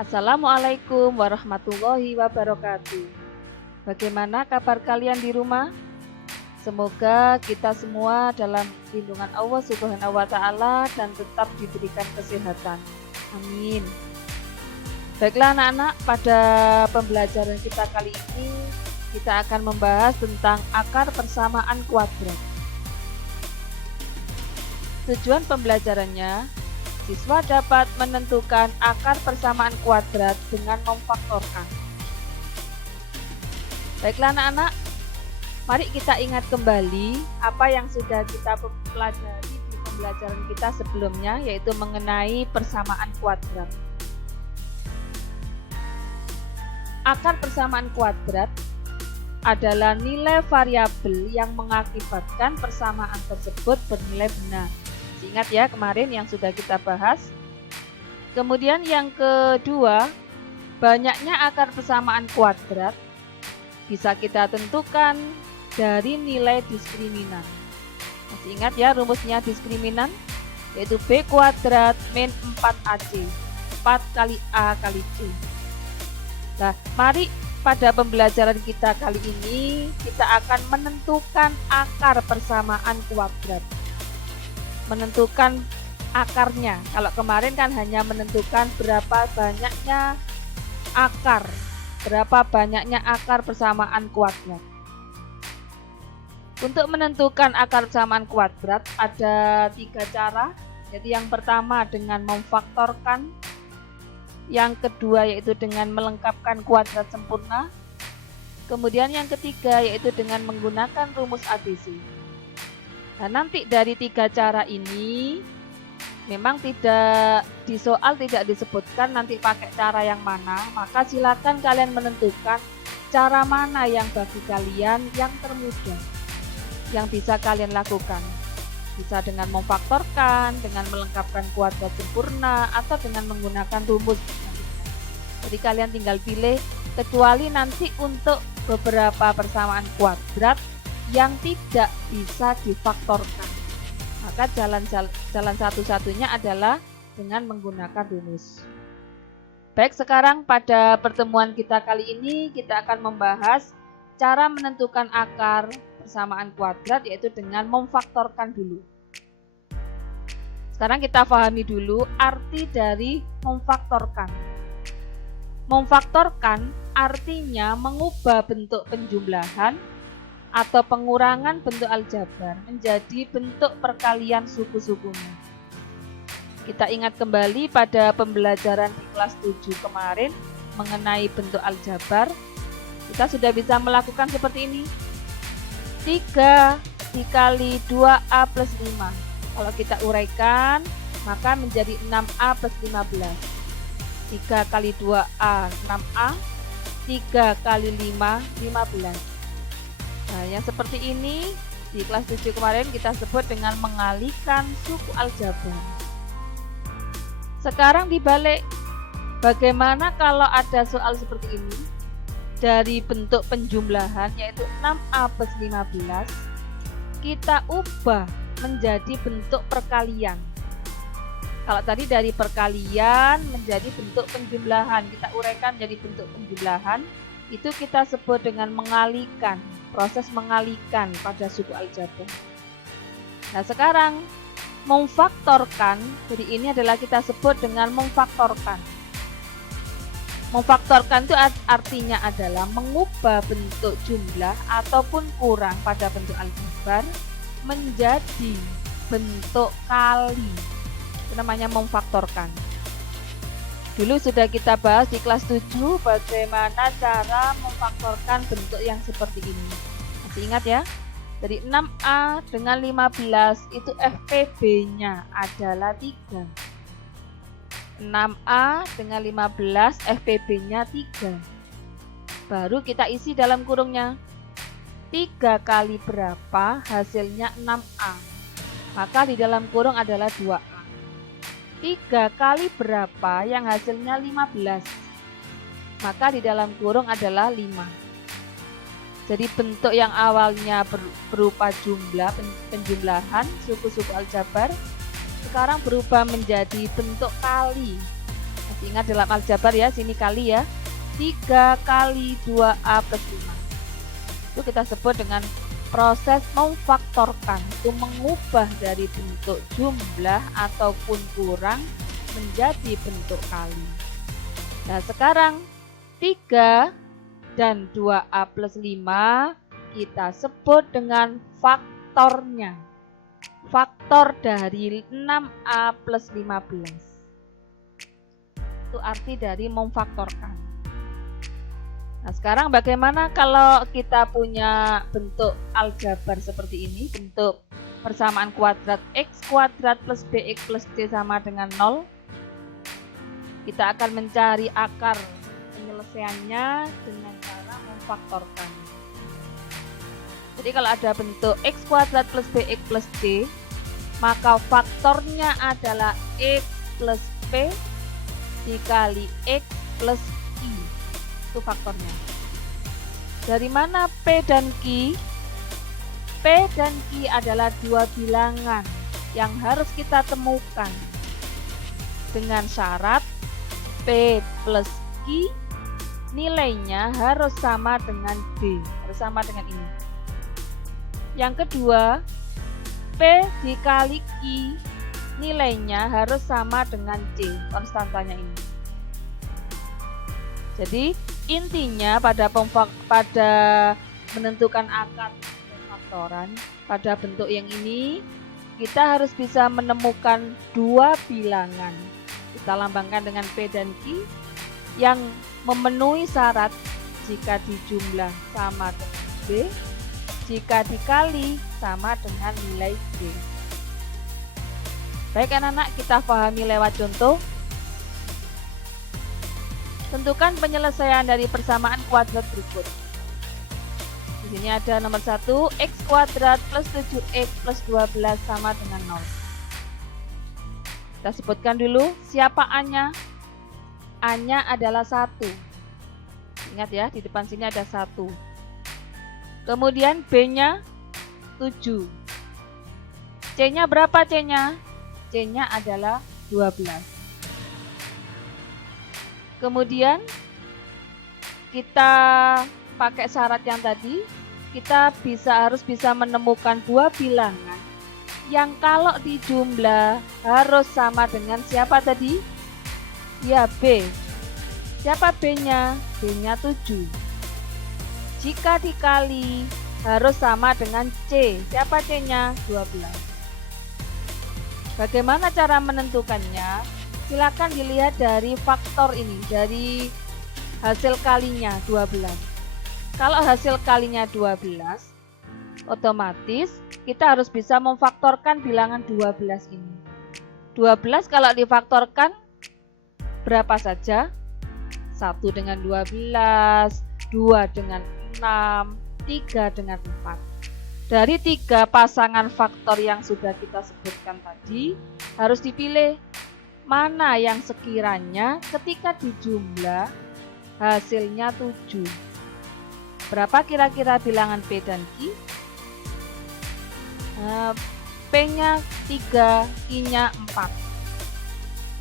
Assalamualaikum warahmatullahi wabarakatuh. Bagaimana kabar kalian di rumah? Semoga kita semua dalam lindungan Allah Subhanahu wa Ta'ala dan tetap diberikan kesehatan. Amin. Baiklah anak-anak, pada pembelajaran kita kali ini kita akan membahas tentang akar persamaan kuadrat. Tujuan pembelajarannya, siswa dapat menentukan akar persamaan kuadrat dengan memfaktorkan. Baiklah anak-anak, mari kita ingat kembali apa yang sudah kita pelajari di pembelajaran kita sebelumnya, yaitu mengenai persamaan kuadrat. Akar persamaan kuadrat adalah nilai variabel yang mengakibatkan persamaan tersebut bernilai benar. Ingat ya kemarin yang sudah kita bahas. Kemudian yang kedua, banyaknya akar persamaan kuadrat bisa kita tentukan dari nilai diskriminan. Masih ingat ya rumusnya diskriminan? Yaitu B kuadrat min 4AC, 4 kali A kali C. Nah, mari pada pembelajaran kita kali ini kita akan menentukan akar persamaan kuadrat. Menentukan akarnya. Kalau kemarin kan hanya menentukan berapa banyaknya akar persamaan kuadrat. Untuk menentukan akar persamaan kuadrat ada 3 cara. Jadi yang pertama dengan memfaktorkan, yang kedua yaitu dengan melengkapkan kuadrat sempurna, kemudian yang ketiga yaitu dengan menggunakan rumus ABC. Nah, nanti dari 3 cara ini memang tidak di soal tidak disebutkan nanti pakai cara yang mana, maka silakan kalian menentukan cara mana yang bagi kalian yang termudah, yang bisa kalian lakukan. Bisa dengan memfaktorkan, dengan melengkapkan kuadrat sempurna, atau dengan menggunakan rumus. Jadi kalian tinggal pilih, kecuali nanti untuk beberapa persamaan kuadrat yang tidak bisa difaktorkan, maka jalan satu-satunya adalah dengan menggunakan rumus. Baik, sekarang pada pertemuan kita kali ini kita akan membahas cara menentukan akar persamaan kuadrat, yaitu dengan memfaktorkan dulu. Sekarang kita pahami dulu arti dari memfaktorkan. Memfaktorkan artinya mengubah bentuk penjumlahan atau pengurangan bentuk aljabar menjadi bentuk perkalian suku-sukunya. Kita ingat kembali pada pembelajaran di kelas 7 kemarin mengenai bentuk aljabar. Kita sudah bisa melakukan seperti ini. 3 dikali 2A plus 5. Kalau kita uraikan, maka menjadi 6A plus 15. 3 kali 2A, 6A. 3 kali 5, 15. Nah, yang seperti ini di kelas 7 kemarin kita sebut dengan mengalihkan suku aljabar. Sekarang dibalik, bagaimana kalau ada soal seperti ini? Dari bentuk penjumlahan yaitu 6A plus 15, kita ubah menjadi bentuk perkalian. Kalau tadi dari perkalian menjadi bentuk penjumlahan, kita uraikan menjadi bentuk penjumlahan, itu kita sebut dengan mengalihkan. Proses mengalihkan pada suku aljabar. Nah, sekarang memfaktorkan, jadi ini adalah kita sebut dengan memfaktorkan. Memfaktorkan itu artinya adalah mengubah bentuk jumlah ataupun kurang pada bentuk aljabar menjadi bentuk kali. Itu namanya memfaktorkan. Dulu sudah kita bahas di kelas 7 bagaimana cara memfaktorkan bentuk yang seperti ini. Masih ingat ya? Dari 6A dengan 15 itu FPB-nya adalah 3. 6A dengan 15 FPB-nya 3. Baru kita isi dalam kurungnya. 3 kali berapa hasilnya 6A. Maka di dalam kurung adalah 2A. 3 kali berapa yang hasilnya 15, maka di dalam kurung adalah 5. Jadi bentuk yang awalnya berupa jumlah penjumlahan suku-suku aljabar sekarang berubah menjadi bentuk kali Masih ingat dalam aljabar ya, sini kali ya. 3 kali 2A plus 5. Itu kita sebut dengan proses memfaktorkan. Itu mengubah dari bentuk jumlah ataupun kurang menjadi bentuk kali. Nah sekarang 3 dan 2A plus 5 kita sebut dengan faktornya. Faktor dari 6A plus 15. Itu arti dari memfaktorkan. Nah sekarang bagaimana kalau kita punya bentuk aljabar seperti ini, bentuk persamaan kuadrat x kuadrat plus bx plus c sama dengan 0. Kita akan mencari akar penyelesaiannya dengan cara memfaktorkan. Jadi kalau ada bentuk x kuadrat plus bx plus c, maka faktornya adalah x plus p dikali x plus i. Itu faktornya. Dari mana P dan Q? P dan Q adalah dua bilangan yang harus kita temukan dengan syarat P plus Q nilainya harus sama dengan D, harus sama dengan ini. Yang kedua, P dikali Q nilainya harus sama dengan C, konstantanya ini. Jadi intinya pada menentukan akar pemfaktoran pada bentuk yang ini, kita harus bisa menemukan dua bilangan. Kita lambangkan dengan P dan Q yang memenuhi syarat jika dijumlah sama dengan B, jika dikali sama dengan nilai C. Baik anak-anak, kita pahami lewat contoh. Tentukan penyelesaian dari persamaan kuadrat berikut. Di sini ada nomor 1, x kuadrat plus 7x plus 12 sama dengan 0. Kita sebutkan dulu siapa A-nya. A-nya adalah 1. Ingat ya, di depan sini ada 1. Kemudian B-nya 7. C-nya berapa C-nya? C-nya adalah 12. Kemudian kita pakai syarat yang tadi, kita harus bisa menemukan dua bilangan yang kalau dijumlah harus sama dengan siapa tadi? Ya, B. Siapa B-nya? B-nya 7. Jika dikali harus sama dengan C. Siapa C-nya? 12. Bagaimana cara menentukannya? Silakan dilihat dari faktor ini, dari hasil kalinya 12. Kalau hasil kalinya 12, otomatis kita harus bisa memfaktorkan bilangan 12 ini. 12 kalau difaktorkan berapa saja? 1 dengan 12, 2 dengan 6, 3 dengan 4. Dari 3 pasangan faktor yang sudah kita sebutkan tadi, harus dipilih mana yang sekiranya ketika dijumlah hasilnya 7. Berapa kira-kira bilangan P dan Q? P-nya 3, Q-nya 4.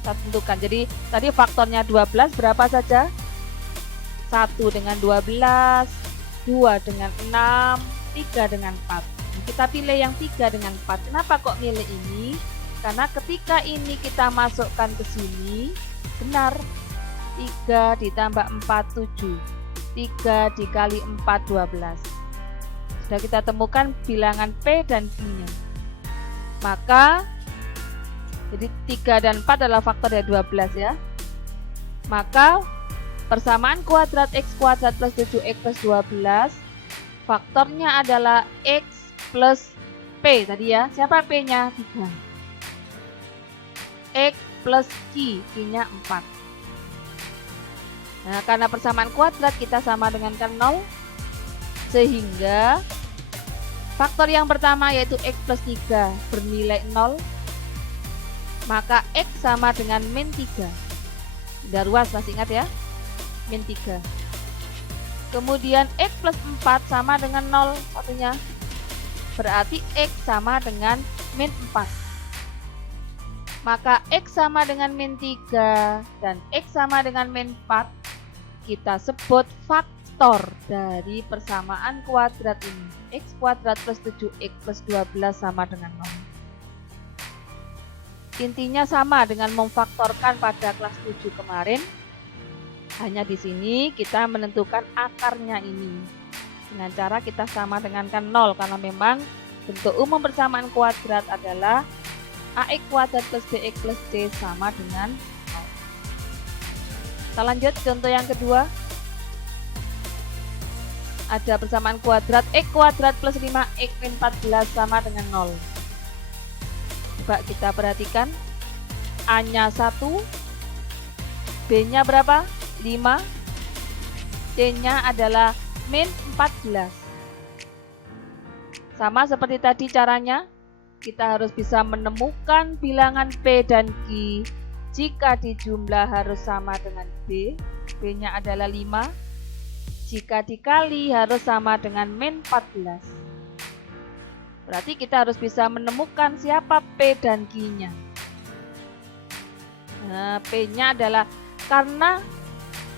Kita tentukan. Jadi tadi faktornya 12 berapa saja? 1 dengan 12, 2 dengan 6, 3 dengan 4. Kita pilih yang 3 dengan 4. Kenapa kok milih ini? Karena ketika ini kita masukkan ke sini, benar, 3 ditambah 4, 7. 3 dikali 4, 12. Sudah kita temukan bilangan P dan Q-nya. Maka, jadi 3 dan 4 adalah faktor dari 12 ya. Maka, persamaan kuadrat x kuadrat plus 7x plus 12, faktornya adalah x plus P tadi ya. Siapa P-nya? 3. X plus Q, Q-nya 4. Nah, karena persamaan kuadrat kita sama dengan 0, sehingga faktor yang pertama yaitu X plus 3 bernilai 0, maka X sama dengan min 3. Tidak ruas, masih ingat ya? Min 3. Kemudian X plus 4 sama dengan 0 satunya. Berarti X sama dengan min 4. Maka X sama dengan min 3 dan X sama dengan min 4 kita sebut faktor dari persamaan kuadrat ini. X kuadrat plus 7X plus 12 sama dengan 0. Intinya sama dengan memfaktorkan pada kelas 7 kemarin. Hanya di sini kita menentukan akarnya ini. Dengan cara kita sama dengankan 0 karena memang bentuk umum persamaan kuadrat adalah AX kuadrat plus BX plus C sama dengan 0. Kita lanjut contoh yang kedua. Ada persamaan kuadrat X kuadrat plus 5X min 14 sama dengan 0. Coba kita perhatikan. A-nya 1, B-nya berapa? 5, C-nya adalah min 14. Sama seperti tadi caranya, kita harus bisa menemukan bilangan P dan Q. Jika dijumlah harus sama dengan B, B-nya adalah 5. Jika dikali harus sama dengan min 14. Berarti kita harus bisa menemukan siapa P dan Q-nya. Nah, P-nya adalah karena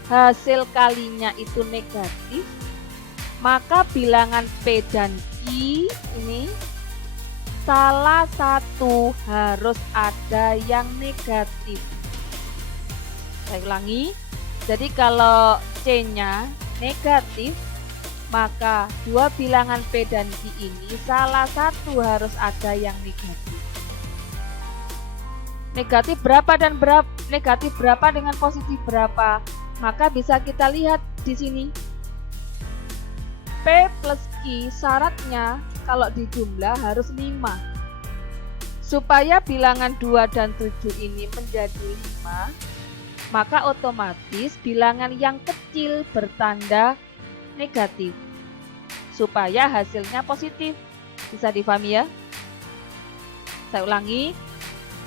hasil kalinya itu negatif, maka bilangan P dan Q ini salah satu harus ada yang negatif. Saya ulangi, jadi kalau C-nya negatif, maka dua bilangan P dan Q ini salah satu harus ada yang negatif. Negatif berapa dan negatif berapa dengan positif berapa? Maka bisa kita lihat di sini. P plus Q syaratnya kalau dijumlah harus 5. Supaya bilangan 2 dan 7 ini menjadi 5, maka otomatis bilangan yang kecil bertanda negatif. Supaya hasilnya positif. Bisa difahami ya? Saya ulangi.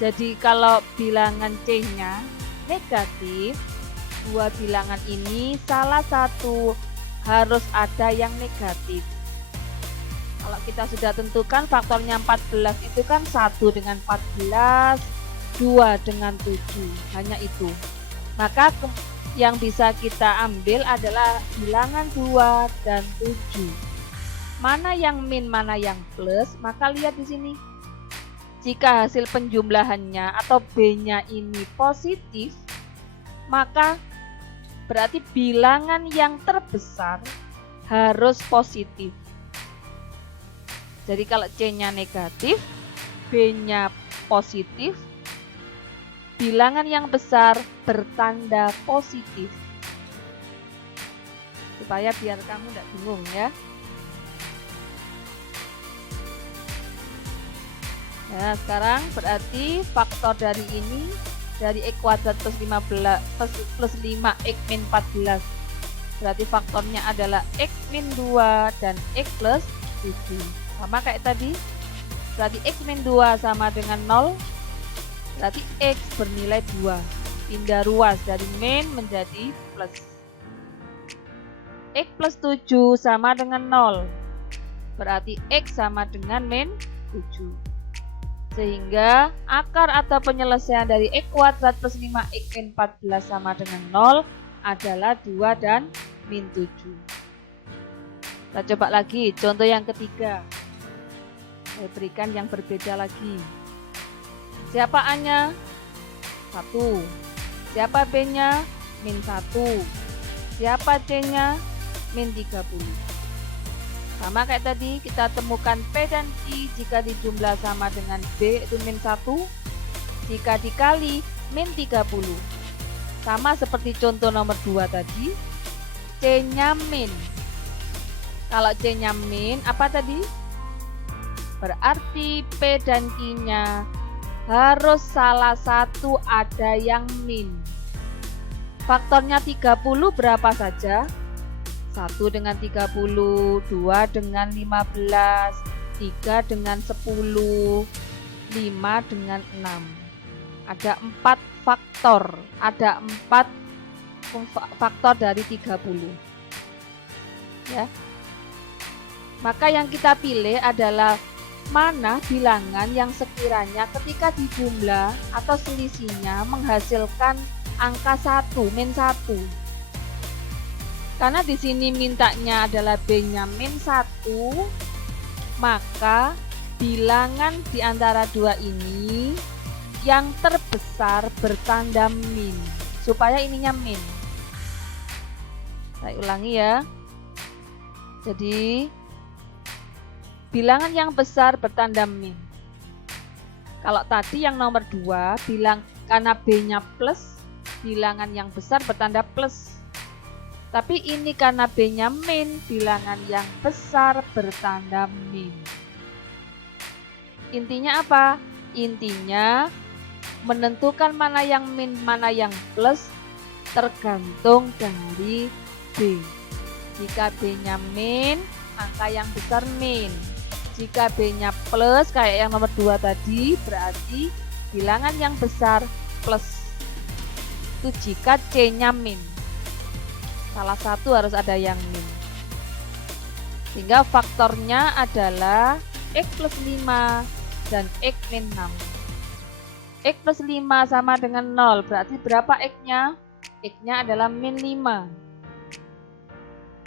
Jadi kalau bilangan C-nya negatif, dua bilangan ini salah satu harus ada yang negatif. Kalau kita sudah tentukan faktornya 14 itu kan 1 dengan 14, 2 dengan 7, hanya itu. Maka yang bisa kita ambil adalah bilangan 2 dan 7. Mana yang min, mana yang plus, maka lihat di sini. Jika hasil penjumlahannya atau B-nya ini positif, maka berarti bilangan yang terbesar harus positif. Jadi kalau C-nya negatif, B-nya positif, bilangan yang besar bertanda positif. Supaya biar kamu tidak bingung ya. Nah, sekarang berarti faktor dari ini dari X kuadrat plus 15 plus 5X min 14. Berarti faktornya adalah X min 2 dan X plus 7. Sama kayak tadi. Berarti X min 2 sama dengan 0. Berarti X bernilai 2. Pindah ruas dari min menjadi plus. X plus 7 sama dengan 0. Berarti X sama dengan min 7. Sehingga akar atau penyelesaian dari X kuadrat plus 5X min 14 sama dengan 0 adalah 2 dan min 7. Kita coba lagi contoh yang ketiga. Saya berikan yang berbeda lagi. Siapa A-nya? 1. Siapa B-nya? Min 1. Siapa C-nya? Min 30. Sama kayak tadi, kita temukan P dan Q jika dijumlah sama dengan B itu min 1. Jika dikali min 30. Sama seperti contoh nomor 2 tadi. C-nya min. Kalau C-nya min, apa tadi? Berarti P dan Q-nya harus salah satu ada yang min. Faktornya 30 berapa saja? 1 dengan 30, 2 dengan 15, 3 dengan 10, 5 dengan 6. Ada 4 faktor. Ada 4 faktor dari 30. Ya. Maka yang kita pilih adalah mana bilangan yang sekiranya ketika dijumlah atau selisihnya menghasilkan angka 1, min 1. Karena di sini mintanya adalah B-nya min 1, maka bilangan di antara dua ini yang terbesar bertanda min, supaya ininya min. Saya ulangi ya. Jadi bilangan yang besar bertanda min. Kalau tadi yang nomor 2 bilang karena B-nya plus, bilangan yang besar bertanda plus. Tapi ini karena B-nya min, bilangan yang besar bertanda min. Intinya apa? Intinya menentukan mana yang min, mana yang plus tergantung dari B. Jika B-nya min, angka yang besar min. Jika B-nya plus, kayak yang nomor 2 tadi, berarti bilangan yang besar plus. Itu jika C-nya min. Salah satu harus ada yang min. Sehingga faktornya adalah X plus 5 dan X min 6. X plus 5 sama dengan 0, berarti berapa X-nya? X-nya adalah min 5.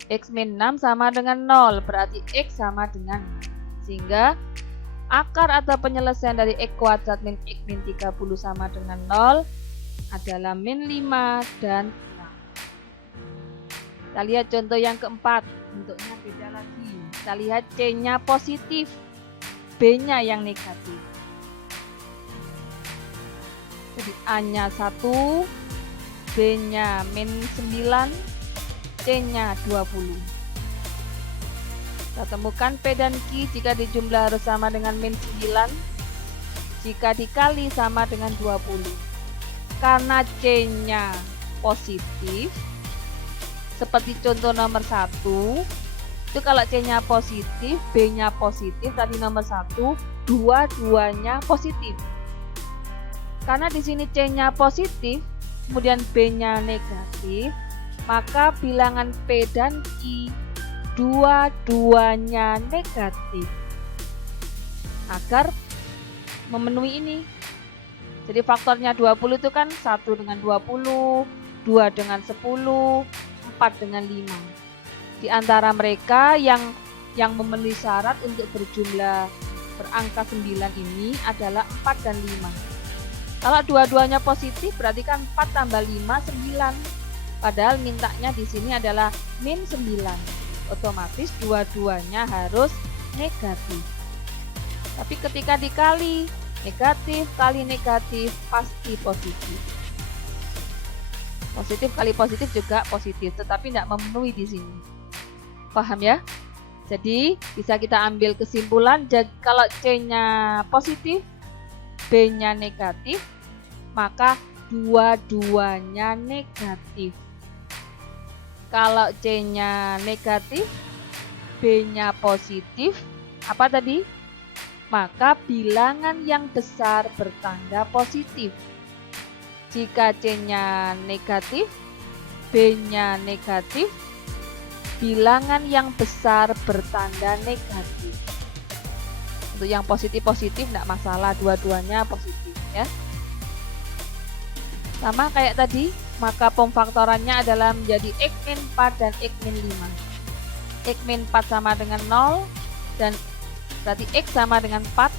X min 6 sama dengan 0, berarti X sama dengan 0. Sehingga akar atau penyelesaian dari X kuadrat min X min 30 sama dengan 0 adalah min 5 dan 6. Kita lihat contoh yang keempat, bentuknya beda lagi. Kita lihat C-nya positif, B-nya yang negatif. Jadi A-nya 1, B-nya min 9, C-nya 20. Kita temukan P dan Q jika dijumlah harus sama dengan min 9, jika dikali sama dengan 20. Karena C-nya positif, seperti contoh nomor 1, itu kalau C-nya positif, B-nya positif, tadi nomor 1, dua-duanya positif. Karena di sini C-nya positif, kemudian B-nya negatif, maka bilangan P dan Q dua-duanya negatif. Agar memenuhi ini. Jadi faktornya 20 itu kan 1 dengan 20, 2 dengan 10, 4 dengan 5. Di antara mereka yang memenuhi syarat untuk berjumlah berangka 9 ini adalah 4 dan 5. Kalau dua-duanya positif berarti kan 4 tambah 5, 9. Padahal mintanya di sini adalah min 9. Otomatis dua-duanya harus negatif. Tapi ketika dikali, negatif kali negatif pasti positif. Positif kali positif juga positif, tetapi tidak memenuhi di sini. Paham ya? Jadi bisa kita ambil kesimpulan, kalau C-nya positif, B-nya negatif, maka dua-duanya negatif. Kalau C-nya negatif, B-nya positif, apa tadi? Maka bilangan yang besar bertanda positif. Jika C-nya negatif, B-nya negatif, bilangan yang besar bertanda negatif. Untuk yang positif-positif tidak masalah, dua-duanya positif ya. Sama kayak tadi, maka pemfaktorannya adalah menjadi X min 4 dan X min 5. X min 4 sama dengan 0, dan berarti X sama dengan 4.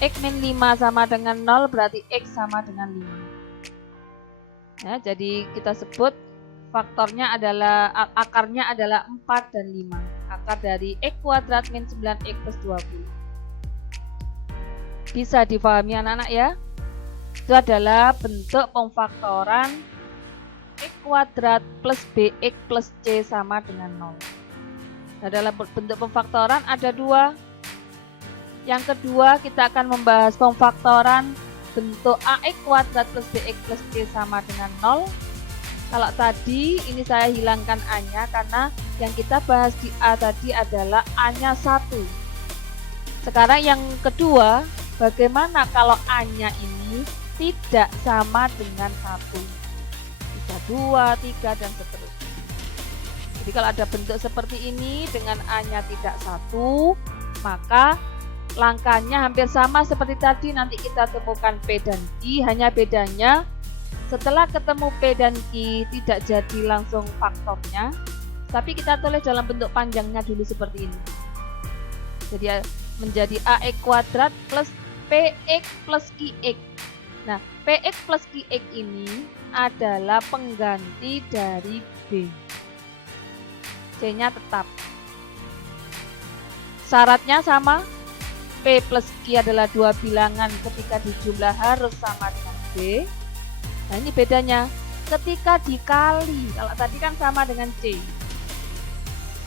X min 5 sama dengan 0, berarti X sama dengan 5. Ya, jadi kita sebut faktornya adalah, akarnya adalah 4 dan 5. Akar dari X kuadrat min 9X plus 20. Bisa dipahami anak-anak ya? Itu adalah bentuk pemfaktoran X kuadrat plus BX plus C sama dengan 0. Nah, dalam bentuk pemfaktoran ada dua. Yang kedua kita akan membahas pemfaktoran bentuk AX kuadrat plus BX plus C sama dengan 0. Kalau tadi ini saya hilangkan A-nya karena yang kita bahas di A tadi adalah A-nya 1. Sekarang yang kedua, bagaimana kalau A-nya ini tidak sama dengan 1? Bisa 2, 3, dan seterusnya. Jadi kalau ada bentuk seperti ini dengan A-nya tidak 1, maka Langkahnya hampir sama seperti tadi, nanti kita temukan P dan Q, hanya bedanya setelah ketemu P dan Q tidak jadi langsung faktornya, tapi kita tulis dalam bentuk panjangnya dulu seperti ini. Jadi menjadi AX kuadrat plus PX plus QX. Nah, PX plus QX ini adalah pengganti dari B. C-nya tetap. Syaratnya sama, P plus Q adalah dua bilangan ketika dijumlah harus sama dengan B. Nah, ini bedanya ketika dikali. Kalau tadi kan sama dengan C.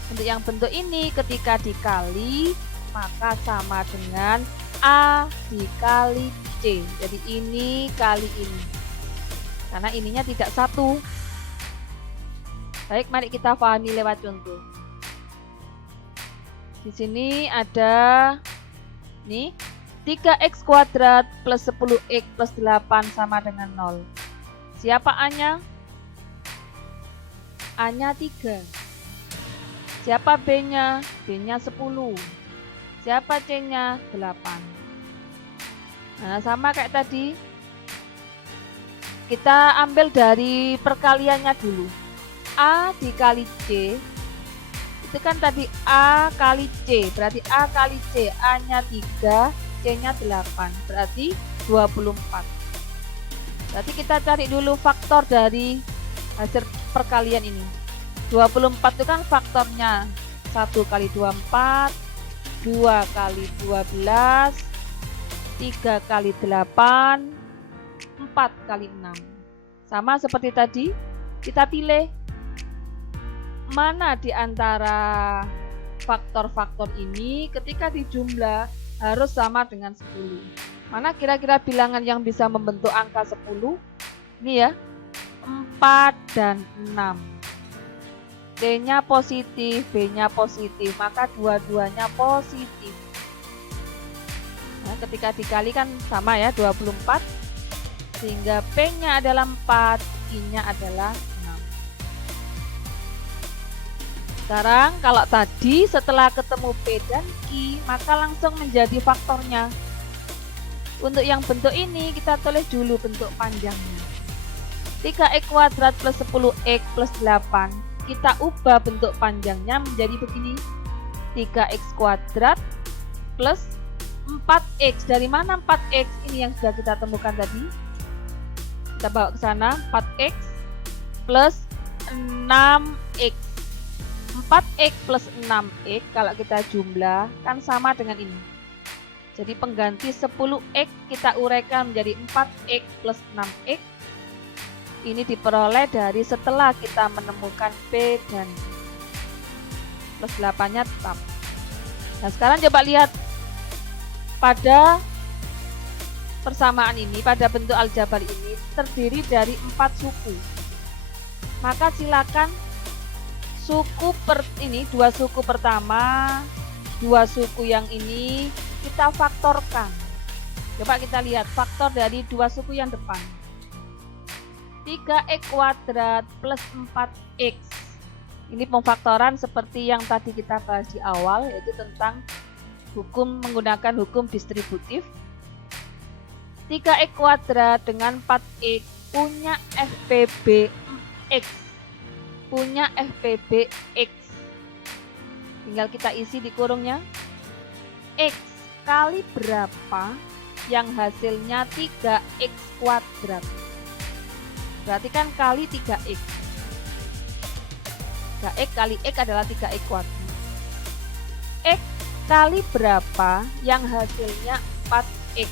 Untuk yang bentuk ini ketika dikali maka sama dengan A dikali C. Jadi ini kali ini. Karena ininya tidak satu. Baik, mari kita pahami lewat contoh. Di sini ada nih 3x kuadrat plus 10x plus 8 sama dengan 0. Siapa A-nya? A-nya 3. Siapa B-nya? B-nya 10. Siapa C-nya? 8. Nah, sama kayak tadi. Kita ambil dari perkaliannya dulu. A dikali C. Itu kan tadi A kali C. Berarti A kali C. A-nya 3, C-nya 8. Berarti 24. Berarti kita cari dulu faktor dari hasil perkalian ini. 24 itu kan faktornya 1 kali 24, 2 kali 12, 3 kali 8, 4 kali 6. Sama seperti tadi, kita pilih mana di antara faktor-faktor ini ketika dijumlah harus sama dengan 10. Mana kira-kira bilangan yang bisa membentuk angka 10? Ini ya, 4 dan 6. C-nya positif, B-nya positif, maka dua-duanya positif. Nah, ketika dikali kan sama ya, 24. Sehingga P-nya adalah 4, I-nya adalah 6. Sekarang kalau tadi setelah ketemu P dan Q, maka langsung menjadi faktornya. Untuk yang bentuk ini kita tulis dulu bentuk panjangnya. 3x kuadrat plus 10x plus 8. Kita ubah bentuk panjangnya menjadi begini. 3x kuadrat plus 4x. Dari mana 4x? Ini yang sudah kita temukan tadi. Kita bawa ke sana. 4x plus 6x. 4x plus 6x kalau kita jumlah kan sama dengan ini. Jadi pengganti 10x kita uraikan menjadi 4x plus 6x. Ini diperoleh dari setelah kita menemukan P dan Q. Plus 8-nya tetap. Nah, sekarang coba lihat pada persamaan ini, pada bentuk aljabar ini terdiri dari 4 suku. Maka silakan suku ini, 2 suku pertama, 2 suku yang ini kita faktorkan. Coba kita lihat faktor dari 2 suku yang depan. 3x kuadrat plus 4x. Ini pemfaktoran seperti yang tadi kita bahas di awal, yaitu tentang hukum menggunakan hukum distributif. 3x kuadrat dengan 4x punya FPB x. Punya FPB x. Tinggal kita isi di kurungnya. X kali berapa yang hasilnya 3x kuadrat. Berarti kan kali 3x. 3x kali x adalah 3x kuadrat. X kali berapa yang hasilnya 4x.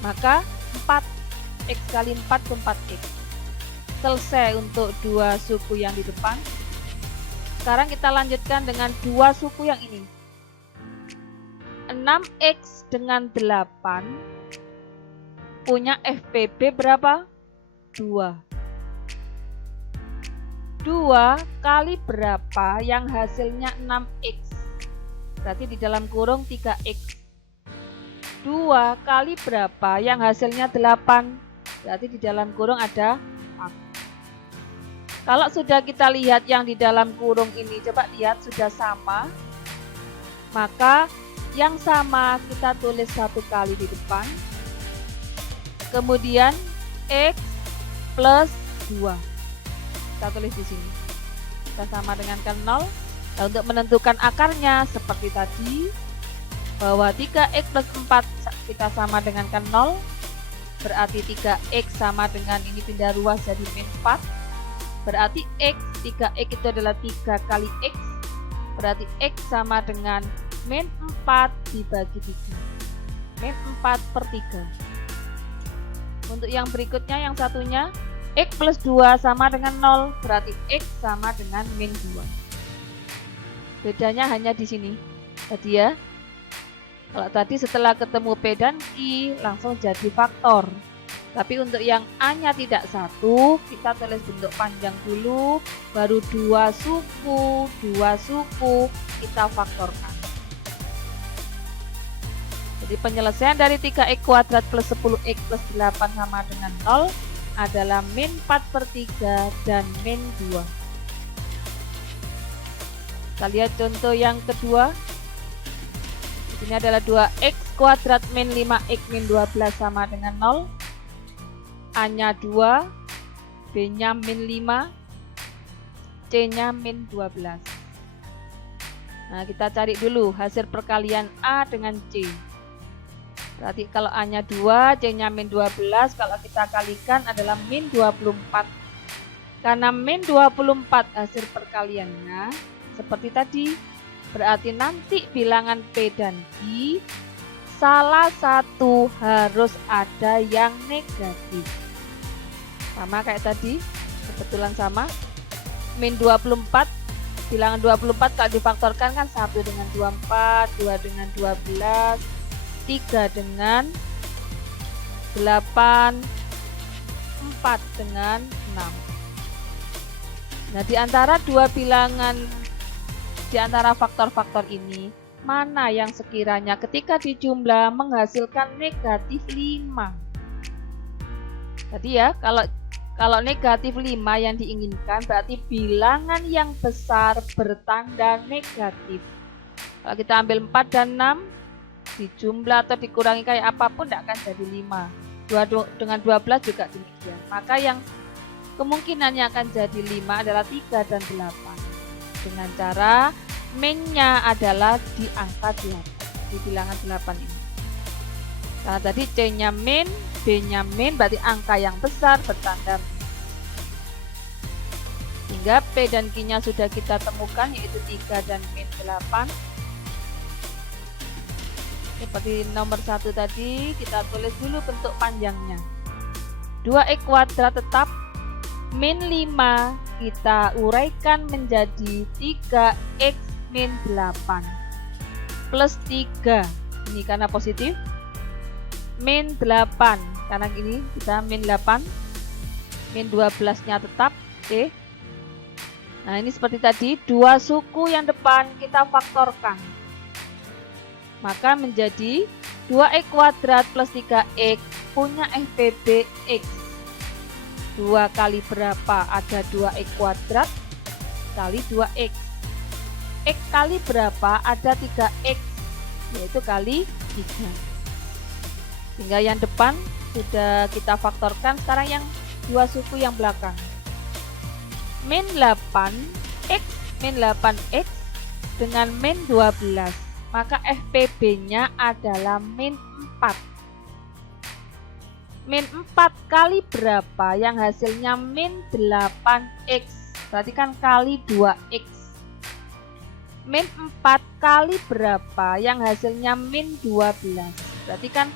Maka 4x kali 4 itu 4x. Selesai untuk 2 suku yang di depan. Sekarang kita lanjutkan dengan 2 suku yang ini. 6x dengan 8 punya FPB berapa? 2. 2 kali berapa yang hasilnya 6x. Berarti di dalam kurung 3x. 2 kali berapa yang hasilnya 8. Berarti di dalam kurung ada 4. Kalau sudah kita lihat yang di dalam kurung ini, coba lihat sudah sama. Maka Yang sama kita tulis 1 kali di depan. Kemudian X plus 2. Kita tulis di sini. Kita sama dengan 0. Nah, untuk menentukan akarnya seperti tadi, bahwa 3X plus 4 kita sama dengan 0. Berarti 3X sama dengan ini pindah ruas jadi min 4. Berarti X, 3X itu adalah 3 kali X. Berarti X sama dengan min 4 dibagi 3. Min 4 per 3. Untuk yang berikutnya, yang satunya, X plus 2 sama dengan 0. Berarti X sama dengan min 2. Bedanya hanya di sini. Tadi ya. Kalau tadi setelah ketemu P dan Q langsung jadi faktor. Tapi untuk yang A-nya tidak 1, kita tulis bentuk panjang dulu, baru 2 suku kita faktorkan. Jadi penyelesaian dari 3X kuadrat plus 10X plus 8 sama dengan 0 adalah min 4 per 3 dan min 2. Kita lihat contoh yang kedua. Ini adalah 2X kuadrat min 5X min 12 sama dengan 0. A-nya 2, B-nya min 5, C-nya min 12. Nah, kita cari dulu hasil perkalian A dengan C. Berarti kalau A-nya 2, C-nya min 12, kalau kita kalikan adalah min 24. Karena min 24 hasil perkaliannya, seperti tadi, berarti nanti bilangan P dan Q, salah satu harus ada yang negatif. Sama kayak tadi, kebetulan sama. Min 24, bilangan 24 kalau difaktorkan kan 1 dengan 24, 2 dengan 12, 3 dengan 8, 4 dengan 6. Nah, di antara dua bilangan, di antara faktor-faktor ini, mana yang sekiranya ketika dijumlah menghasilkan negatif 5? Tadi ya, kalau negatif 5 yang diinginkan berarti bilangan yang besar bertanda negatif. Kalau kita ambil 4 dan 6, dijumlah atau dikurangi kayak apapun tidak akan jadi 5. 2 dengan 12 juga demikian. Maka yang kemungkinannya akan jadi 5 adalah 3 dan 8. Dengan cara min-nya adalah di angka 8, di bilangan 8 ini. Karena tadi C-nya min, B-nya min, berarti angka yang besar bertanda min. Sehingga P dan Q-nya sudah kita temukan, yaitu 3 dan min 8. Seperti nomor 1 tadi, kita tulis dulu bentuk panjangnya. 2X kuadrat tetap, min 5 kita uraikan menjadi 3X min 8 plus 3, ini karena positif, min 8, karena ini kita min 8, min 12 nya tetap, oke. Nah, ini seperti tadi, 2 suku yang depan kita faktorkan, maka menjadi 2X kuadrat plus 3X punya FPB X. 2 kali berapa? Ada 2X kuadrat kali 2X. X kali berapa? Ada 3X, yaitu kali 3. Sehingga yang depan sudah kita faktorkan. Sekarang yang 2 suku yang belakang. Min 8X min 8X dengan min 12. Maka FPB-nya adalah min 4. Min 4 kali berapa? Yang hasilnya min 8X. Berarti kan kali 2X. Min 4 kali berapa? Yang hasilnya min 12. Berarti kan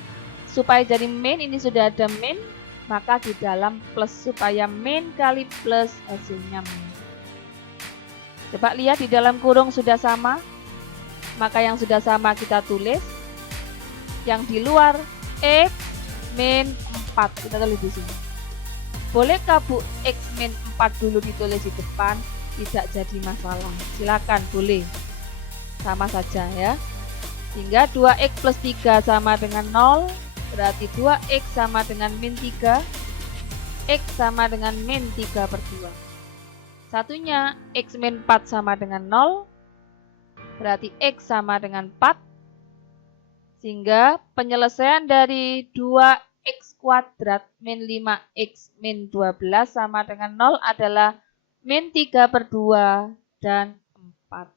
supaya jadi min, ini sudah ada min, maka di dalam plus, supaya min kali plus hasilnya min. Coba lihat di dalam kurung sudah sama, maka yang sudah sama kita tulis. Yang di luar X min 4 kita tulis di sini. Bolehkah Bu X min 4 dulu ditulis di depan? Tidak jadi masalah, silakan, boleh, sama saja ya. Sehingga 2X plus 3 sama dengan 0, berarti 2X sama dengan min 3, X sama dengan min 3 per 2. Satunya X min 4 sama dengan 0, berarti X sama dengan 4, Sehingga penyelesaian dari 2x kuadrat min 5x min 12 sama dengan 0 adalah min 3/2 dan 4.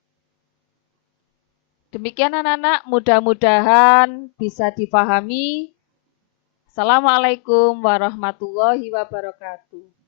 Demikian anak-anak, mudah-mudahan bisa difahami. Assalamualaikum warahmatullahi wabarakatuh.